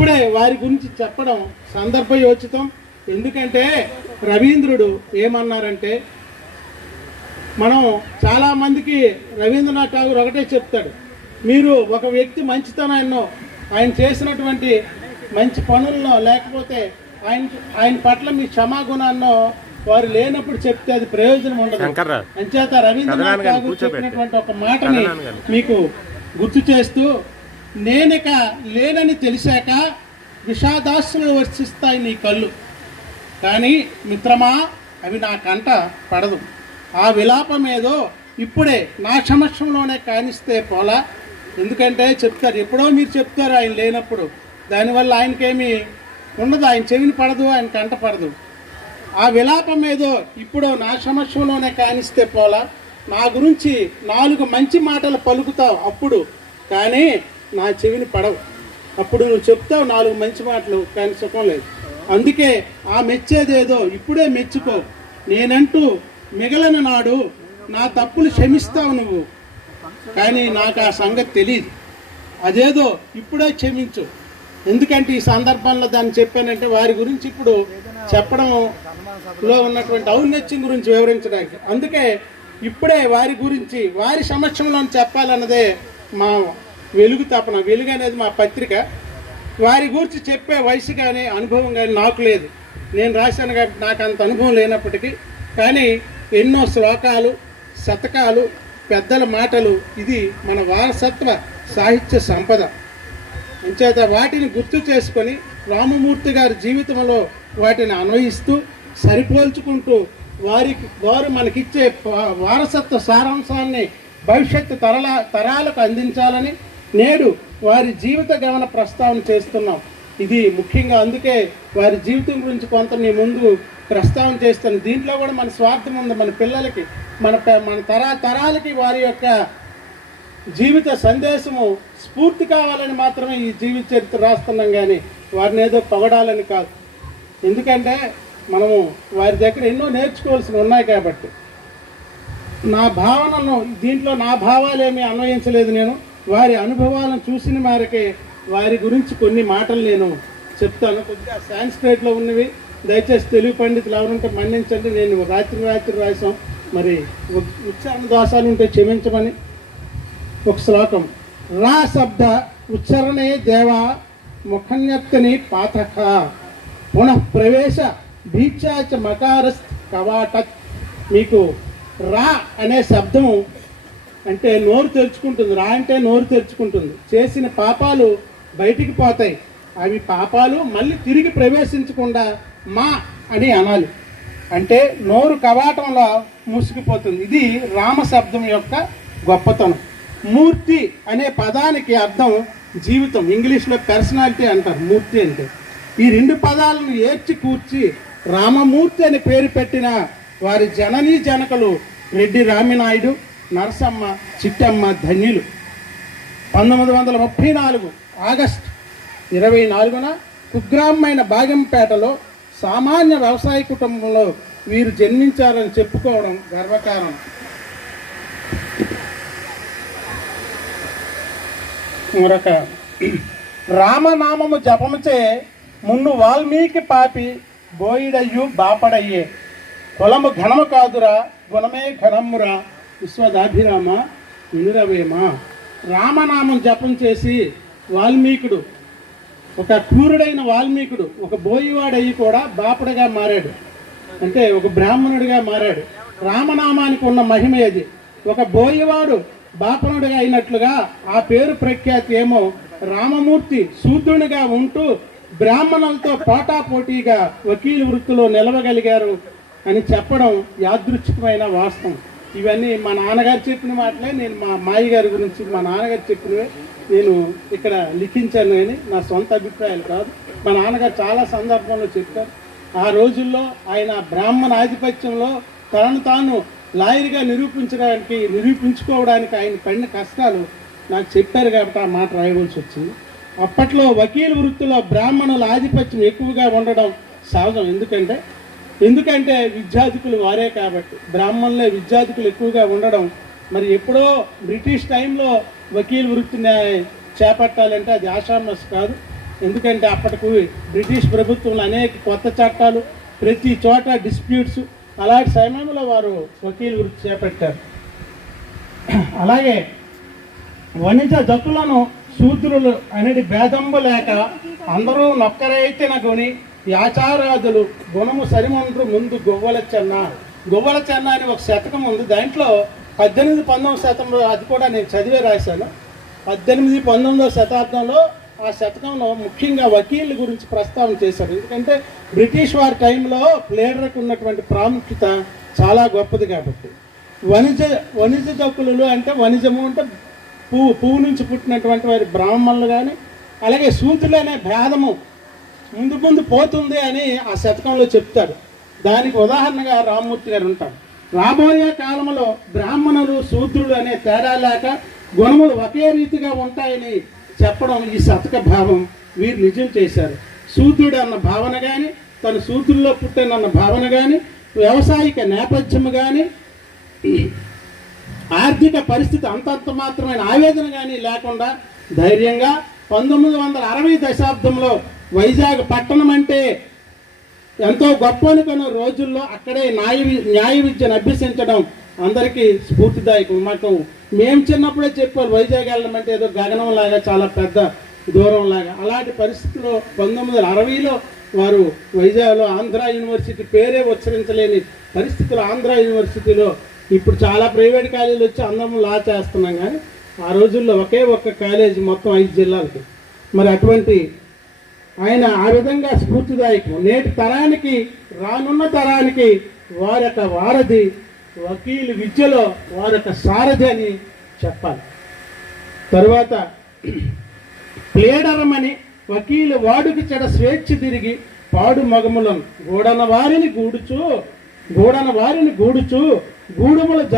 ఇప్పుడే వారి గురించి చెప్పడం సందర్భయోచితం. ఎందుకంటే రవీంద్రుడు ఏమన్నారంటే, మనం చాలామందికి రవీంద్రనాథ్ ఠాగూర్ ఒకటే చెప్తాడు, మీరు ఒక వ్యక్తి మంచితనాన్నో ఆయన చేసినటువంటి మంచి పనుల్లో లేకపోతే ఆయన పట్ల మీ క్షమాగుణాన్నో వారు లేనప్పుడు చెప్తే అది ప్రయోజనం ఉండదు. అంచేత రవీంద్రనాథ్ ఠాగూర్ చెప్పినటువంటి ఒక మాటని మీకు గుర్తు చేస్తూ, నేనిక లేనని తెలిసాక విషాదాస్సులు వర్షిస్తాయి నీ కళ్ళు, కానీ మిత్రమా అవి నా కంట పడదు. ఆ విలాపం ఏదో ఇప్పుడే నా సమక్షంలోనే కానిస్తే పోలా. ఎందుకంటే చెప్తారు, ఎప్పుడో మీరు చెప్తారు ఆయన లేనప్పుడు, దానివల్ల ఆయనకేమీ ఉండదు, ఆయన చెవిని పడదు, ఆయన కంట పడదు. ఆ విలాపం ఏదో ఇప్పుడు నా సమక్షంలోనే కానిస్తే పోలా. నా గురించి 4 మంచి మాటలు పలుకుతావు అప్పుడు, కానీ నా చెవిని పడవు. అప్పుడు నువ్వు చెప్తావు 4 మంచి మాటలు, కానీ సుఖం లేదు. అందుకే ఆ మెచ్చేదేదో ఇప్పుడే మెచ్చుకో. నేనంటూ మిగలన నాడు నా తప్పులు క్షమిస్తావు నువ్వు, కానీ నాకు ఆ సంగతి తెలియదు. అదేదో ఇప్పుడే క్షమించు. ఎందుకంటే ఈ సందర్భంలో దాన్ని చెప్పానంటే వారి గురించి ఇప్పుడు చెప్పడంలో ఉన్నటువంటి ఔన్నత్యం గురించి వివరించడానికి. అందుకే ఇప్పుడే వారి గురించి వారి సమక్షంలో చెప్పాలన్నదే మా వెలుగు తపన. వెలుగు అనేది మా పత్రిక. వారి గురించి చెప్పే వయసు కానీ అనుభవం కానీ నాకు లేదు. నేను రాశాను కాబట్టి నాకు అంత అనుభవం లేనప్పటికీ, కానీ ఎన్నో శ్లోకాలు, శతకాలు, పెద్దల మాటలు, ఇది మన వారసత్వ సాహిత్య సంపద. అంచేత వాటిని గుర్తు చేసుకొని రామమూర్తి గారి జీవితంలో వాటిని అన్వయిస్తూ సరిపోల్చుకుంటూ వారు మనకిచ్చే వారసత్వ సారాంశాన్ని భవిష్యత్తు తరాలకు అందించాలని నేడు వారి జీవిత గమన ప్రస్తావన చేస్తున్నాం. ఇది ముఖ్యంగా అందుకే వారి జీవితం గురించి కొంత మీ ముందు ప్రస్తావన చేస్తాను. దీంట్లో కూడా మన స్వార్థం ఉంది. మన పిల్లలకి మన తరాలకి వారి యొక్క జీవిత సందేశము స్ఫూర్తి కావాలని మాత్రమే ఈ జీవిత చరిత్ర రాస్తున్నాం, కానీ వారిని ఏదో పొగడాలని కాదు. ఎందుకంటే మనము వారి దగ్గర ఎన్నో నేర్చుకోవాల్సి ఉన్నాయి కాబట్టి. నా భావనను దీంట్లో నా భావాలేమీ అన్వయించలేదు. నేను వారి అనుభవాలను చూసిన మేరకే వారి గురించి కొన్ని మాటలు నేను చెప్తాను. కొద్దిగా సాంస్క్రిట్లో ఉన్నవి, దయచేసి తెలుగు పండితులు ఎవరుంటే మన్నించండి. నేను రాత్రి రాసాం, మరి ఉచ్చారణ దోషాలు ఉంటే క్షమించమని. ఒక శ్లోకం, రా శబ్ద ఉచ్చరణే దేవా ముఖన్యప్తని పాతక పునః ప్రవేశ భీక్షాచ మకారస్ కవాటత్. మీకు రా అనే శబ్దం అంటే నోరు తెరుచుకుంటుంది. రా అంటే నోరు తెరుచుకుంటుంది. చేసిన పాపాలు బయటికి పోతాయి. అవి పాపాలు మళ్ళీ తిరిగి ప్రవేశించకుండా మా అని అనాలి. అంటే నోరు కవాటంలో మూసుకుపోతుంది. ఇది రామ శబ్దం యొక్క గొప్పతనం. మూర్తి అనే పదానికి అర్థం జీవితం. ఇంగ్లీష్లో పర్సనాలిటీ అంటారు మూర్తి అంటే. ఈ 2 పదాలను ఏర్చి కూర్చి రామమూర్తి అని పేరు పెట్టిన వారి జననీ జనకులు రెడ్డి రామినాయుడు, నరసమ్మ, చిట్టమ్మ ధన్యులు. 1934 ఆగస్టు 24న కుగ్రామమైన బాగంపేటలో సామాన్య వ్యవసాయ కుటుంబంలో వీరు జన్మించారని చెప్పుకోవడం గర్వకారణం. మరొక, రామనామము జపముచే మున్ను వాల్మీకి పాపి బోయిడయ్యు బాపడయ్యే, కులము ఘనము కాదురా గుణమే ఘనమురా విశ్వదాభిరామ వినురవేమ. రామనామం జపం చేసి వాల్మీకుడు, ఒక క్రూరుడైన వాల్మీకుడు, ఒక బోయివాడయ్యి కూడా బాపడగా మారాడు. అంటే ఒక బ్రాహ్మణుడిగా మారాడు. రామనామానికి ఉన్న మహిమ అది. ఒక బోయివాడు బాపనుడిగా అయినట్లుగా ఆ పేరు ప్రఖ్యాతి ఏమో రామమూర్తి శూద్రునిగా ఉంటూ బ్రాహ్మణులతో పోటాపోటీగా వకీలు వృత్తిలో నిలవగలిగారు అని చెప్పడం యాదృచ్ఛికమైన వాస్తవం. ఇవన్నీ మా నాన్నగారు చెప్పిన మాటలే. నేను మా మాయి గారి గురించి మా నాన్నగారు చెప్పినవే నేను ఇక్కడ లిఖించాను, కానీ నా సొంత అభిప్రాయాలు కాదు. మా నాన్నగారు చాలా సందర్భంలో చెప్పారు. ఆ రోజుల్లో ఆయన బ్రాహ్మణ ఆధిపత్యంలో తనను తాను లాయర్గా నిరూపించుకోవడానికి ఆయన పడిన కష్టాలు నాకు చెప్పారు కాబట్టి ఆ మాట రాయవలసి వచ్చింది. అప్పట్లో వకీలు వృత్తిలో బ్రాహ్మణుల ఆధిపత్యం ఎక్కువగా ఉండడం సహజం. ఎందుకంటే విద్యార్థికులు వారే కాబట్టి, బ్రాహ్మణులే విద్యార్థికులు ఎక్కువగా ఉండడం. మరి ఎప్పుడో బ్రిటిష్ టైంలో వకీలు వృత్తిని చేపట్టాలంటే అది ఆషామాషి కాదు. ఎందుకంటే అప్పటికి బ్రిటిష్ ప్రభుత్వంలో అనేక కొత్త చట్టాలు, ప్రతి చోట డిస్ప్యూట్స్, అలాంటి సమయంలో వారు వకీలు వృత్తి చేపట్టారు. అలాగే వణిజ జతులను శూద్రులు అనేది భేదంబు లేక అందరూ నొక్కరైతే నగుని యాచారాదులు గుణము సరిమండ్రు ముందు గొవ్వల చెన్న అని ఒక శతకం ఉంది. దాంట్లో 18-19 శతంలో, అది కూడా నేను చదివే రాశాను, 18-19 శతాబ్దంలో ఆ శతకంలో ముఖ్యంగా వకీళ్ళ గురించి ప్రస్తావన చేశారు. ఎందుకంటే బ్రిటిష్ వారి టైంలో ప్లేడర్కు ఉన్నటువంటి ప్రాముఖ్యత చాలా గొప్పది కాబట్టి. వణిజ దక్కులు అంటే వణిజము అంటే పువ్వు నుంచి పుట్టినటువంటి వారి బ్రాహ్మణులు కానీ, అలాగే శూద్రులు అనే భేదము ముందు ముందు పోతుంది అని ఆ శతకంలో చెప్తారు. దానికి ఉదాహరణగా రామ్మూర్తి గారు ఉంటారు. రాబోయే కాలంలో బ్రాహ్మణులు శూద్రులు అనే తేడా లేక గుణములు ఒకే రీతిగా ఉంటాయని చెప్పడం ఈ శతక భావం వీరు నిజం చేశారు. శూద్రుడు అన్న భావన కానీ, తన శూద్రుల్లో పుట్టినన్న భావన కానీ, వ్యవసాయిక నేపథ్యము కానీ, ఆర్థిక పరిస్థితి అంతంత మాత్రమైన ఆవేదన కానీ లేకుండా ధైర్యంగా 1960 దశాబ్దంలో వైజాగ్ పట్టణం అంటే ఎంతో గొప్ప అనుకున్న రోజుల్లో అక్కడే న్యాయ విద్యను అభ్యసించడం అందరికీ స్ఫూర్తిదాయకం. మాకు మేము చిన్నప్పుడే చెప్పారు వైజాగ్ వెళ్ళడం అంటే ఏదో గగనం లాగా, చాలా పెద్ద దూరం లాగా. అలాంటి పరిస్థితుల్లో 1960లో వారు వైజాగ్లో ఆంధ్ర యూనివర్సిటీ పేరే ఉచ్చరించలేని పరిస్థితుల్లో ఆంధ్ర యూనివర్సిటీలో ఇప్పుడు చాలా ప్రైవేట్ కాలేజీలు వచ్చి అందరం లా చేస్తున్నాం, కానీ ఆ రోజుల్లో ఒకే ఒక్క కాలేజీ మొత్తం 5 జిల్లాలకి. మరి అటువంటి ఆయన ఆ విధంగా స్ఫూర్తిదాయకం. నేటి తరానికి, రానున్న తరానికి వారొక వారధి, వకీలు విద్యలో వారొక సారథి అని చెప్పాలి. తరువాత ప్లేడరమని వకీలు వాడుకి చెడ స్వేచ్ఛ తిరిగి పాడు మగములను గూడన వారిని గూడుచు గూడముల